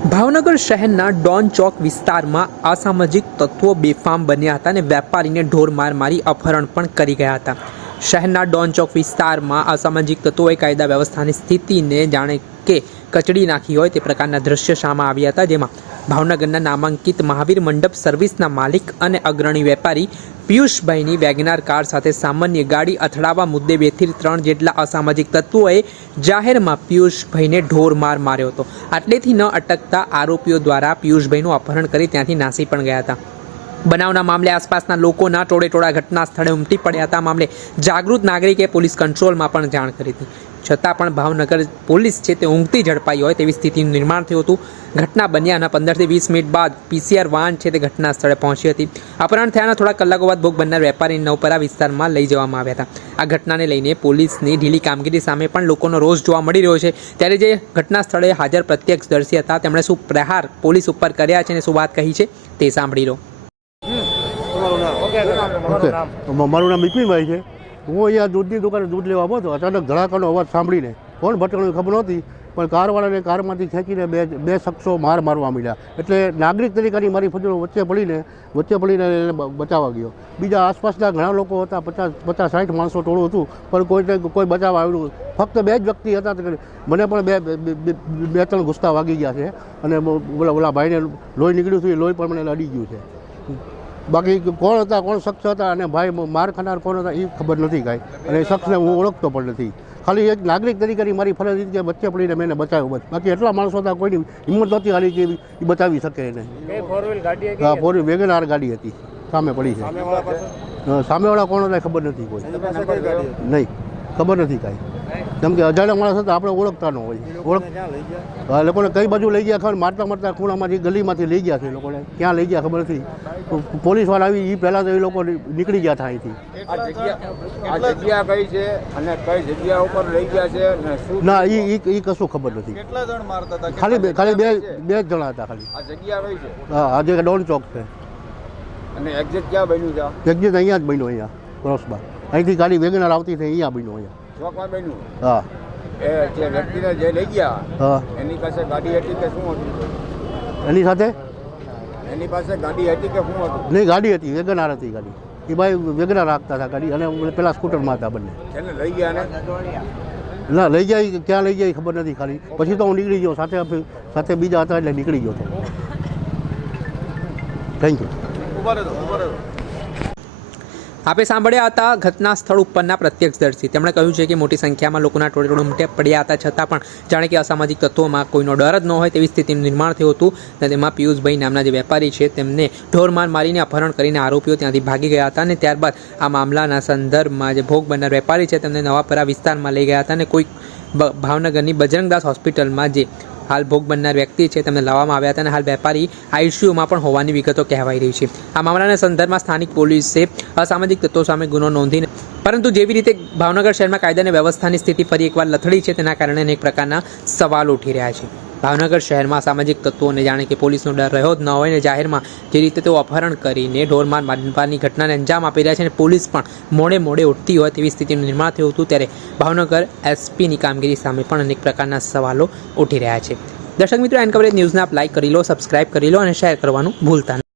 ભાવનગર શહેરના ડોન ચોક વિસ્તારમાં અસામાજિક તત્વો બેફામ બન્યા હતા અને વેપારીને ઢોર માર મારી અપહરણ પણ કરી ગયા હતા। શહેરના ડોન ચોક વિસ્તારમાં અસામાજિક તત્વોએ કાયદા વ્યવસ્થાની સ્થિતિને જાણે કે કચડી નાખી હોય તે પ્રકારના દ્રશ્ય સામે આવ્યા હતા, જેમાં ભાવનગરના નામાંકિત મહાવીર મંડપ સર્વિસના માલિક અને અગ્રણી વેપારી પિયુષભાઈની વેગનાર કાર સાથે સામાન્ય ગાડી અથડાવવા મુદ્દે 2 થી 3 જેટલા અસામાજિક તત્વોએ જાહેરમાં પિયુષભાઈને ઢોર માર માર્યો હતો। આટલેથી ન અટકતા આરોપીઓ દ્વારા પિયુષભાઈનું અપહરણ કરી ત્યાંથી નાસી પણ ગયા હતા। બનાવના મામલે આસપાસના લોકોના ટોળેટોળા ઘટના સ્થળે ઉમટી પડ્યા હતા। મામલે જાગૃત નાગરિકે પોલીસ કંટ્રોલમાં પણ જાણ કરી હતી, છતાં પણ ભાવનગર પોલીસ છે તે ઊંઘતી ઝડપાઈ હોય તેવી સ્થિતિનું નિર્માણ થયું હતું। ઘટના બન્યાના 15 થી 20 મિનિટ બાદ પીસીઆર વાહન છે તે ઘટના સ્થળે પહોંચી હતી। અપહરણ થયાના થોડા કલાકો બાદ ભોગ બનનાર વેપારીને નવપરા વિસ્તારમાં લઈ જવામાં આવ્યા હતા। આ ઘટનાને લઈને પોલીસની ઢીલી કામગીરી સામે પણ લોકોનો રોષ જોવા મળી રહ્યો છે। ત્યારે જે ઘટના સ્થળે હાજર પ્રત્યક્ષદર્શી હતા તેમણે શું પ્રહાર પોલીસ ઉપર કર્યા છે અને શું વાત કહી છે તે સાંભળી લો। મારું નામ વિપિનભાઈ છે। હું અહીંયા દૂધની દુકાને દૂધ લેવા આવ્યો હતો। અચાનક ધડાકાનો અવાજ સાંભળીને કોણ ભટકણું ખબર નહોતી, પણ કારવાળાને કારમાંથી ખેંચીને બે શખ્સો મારવા માંડ્યા। એટલે નાગરિક તરીકેની મારી ફરજો વચ્ચે પડીને એને બચાવવા ગયો। બીજા આસપાસના ઘણા લોકો હતા, 50-60 માણસો ટોળું હતું, પણ કોઈ બચાવવા આવ્યું। ફક્ત 2 જ વ્યક્તિ હતા। મને પણ બે ત્રણ ગુસ્સા વાગી ગયા છે અને ઓલા ભાઈને લોહી નીકળ્યું હતું, એ લોહી પણ મને અડી ગયું છે। બાકી કોણ હતા, કોણ શખ્સ હતા અને ભાઈ માર ખાનાર કોણ હતા એ ખબર નથી કાંઈ, અને એ શખ્સને હું ઓળખતો પણ નથી। ખાલી એક નાગરિક તરીકેની મારી ફરજ હતી કે વચ્ચે પડીને મેં એને બચાવ્યો બસ। બાકી એટલા માણસો હતા, કોઈની હિંમત નહોતી હાલી કે એ બચાવી શકે એને। હા, 4 વ્હીલ વેગનાર ગાડી હતી, સામે પડી છે। સામેવાળા કોણ હતા ખબર નથી, કોઈ નહીં ખબર નથી કાંઈ, કેમ કે અજાણ્યા માણસ હતા, આપણે ઓળખતા ન હોય। લોકોને કઈ બાજુ લઈ ગયા ખબર, મારતા ખૂણામાંથી ગલીમાંથી લઈ ગયા છે એ લોકોને, ક્યાં લઈ ગયા ખબર નથી। પોલીસવાળા આવી એ પહેલાં તો એ લોકો નીકળી ગયા હતા અહીંથી। ના, એ કશું ખબર નથી। ખાલી બે જ જણા હતા ખાલી। હા, આજે ડોન ચોક છે। એક્ઝેક્ટ અહીંયા જ બન્યું, અહીંયા ક્રોસમાં અહીંથી ગાડી વેગનાર આવતી થઈ, અહીંયા બન્યું અહીંયા। હા, જે વ્યક્તિને જે લઈ ગયા, હા, એની પાસે ગાડી હતી કે શું હતું? એની સાથે એની પાસે ગાડી હતી કે શું હતું? નહીં, ગાડી હતી, વેગનાર હતી ગાડી। એ ભાઈ વેગનાર રાખતા હતા ગાડી, અને પેલા સ્કૂટરમાં હતા બંને। એને લઈ ગયા ને? ના, લઈ જાય ક્યાં લઈ જાય ખબર નથી ખાલી। પછી તો હું નીકળી ગયો, સાથે બીજા હતા એટલે નીકળી ગયો હતો। Thank you. આપે સાંભળ્યા હતા ઘટના સ્થળ ઉપરના પ્રત્યક્ષદર્શી। તેમણે કહ્યું છે કે મોટી સંખ્યામાં લોકોના ટોળે ઉમટે પડ્યા હતા, છતાં પણ જાણે કે અસામાજિક તત્વોમાં કોઈનો ડર જ ન હોય તેવી સ્થિતિનું નિર્માણ થયું હતું। અને તેમાં પિયુષભાઈ નામના જે વેપારી છે તેમને ઢોરમાર મારીને અપહરણ કરીને આરોપીઓ ત્યાંથી ભાગી ગયા હતા। અને ત્યારબાદ આ મામલાના સંદર્ભમાં જે ભોગ બનનાર વેપારી છે તેમને નવાપરા વિસ્તારમાં લઈ ગયા હતા અને કોઈ ભાવનગરની બજરંગદાસ હોસ્પિટલમાં જે હાલ ભોગ બનનાર વ્યક્તિ છે તેમને લાવવામાં આવ્યા હતા અને હાલ વેપારી આઈસીયુમાં પણ હોવાની વિગતો કહેવાઈ રહી છે। આ મામલાના સંદર્ભમાં સ્થાનિક પોલીસે અસામાજિક તત્વો સામે ગુનો નોંધીને, પરંતુ જેવી રીતે ભાવનગર શહેરમાં કાયદા અને વ્યવસ્થાની સ્થિતિ ફરી એકવાર લથડી છે તેના કારણે અનેક પ્રકારના સવાલો ઉઠી રહ્યા છે। ભાવનગર શહેરમાં સામાજિક તત્વોને જાણે કે પોલીસનો ડર રહ્યો જ ન હોય ને જાહેરમાં જે રીતે તેઓ અપહરણ કરીને ઢોરમાર મારવાની ઘટનાને અંજામ આપી રહ્યા છે અને પોલીસ પણ મોડે ઉઠતી હોય તેવી સ્થિતિનું નિર્માણ થયું હતું। ત્યારે ભાવનગર એસપીની કામગીરી સામે પણ અનેક પ્રકારના સવાલો ઉઠી રહ્યા છે। દર્શક મિત્રો, એન કવરેજ ન્યૂઝને આપ લાઇક કરી લો, સબસ્ક્રાઇબ કરી લો અને શેર કરવાનું ભૂલતા નહીં।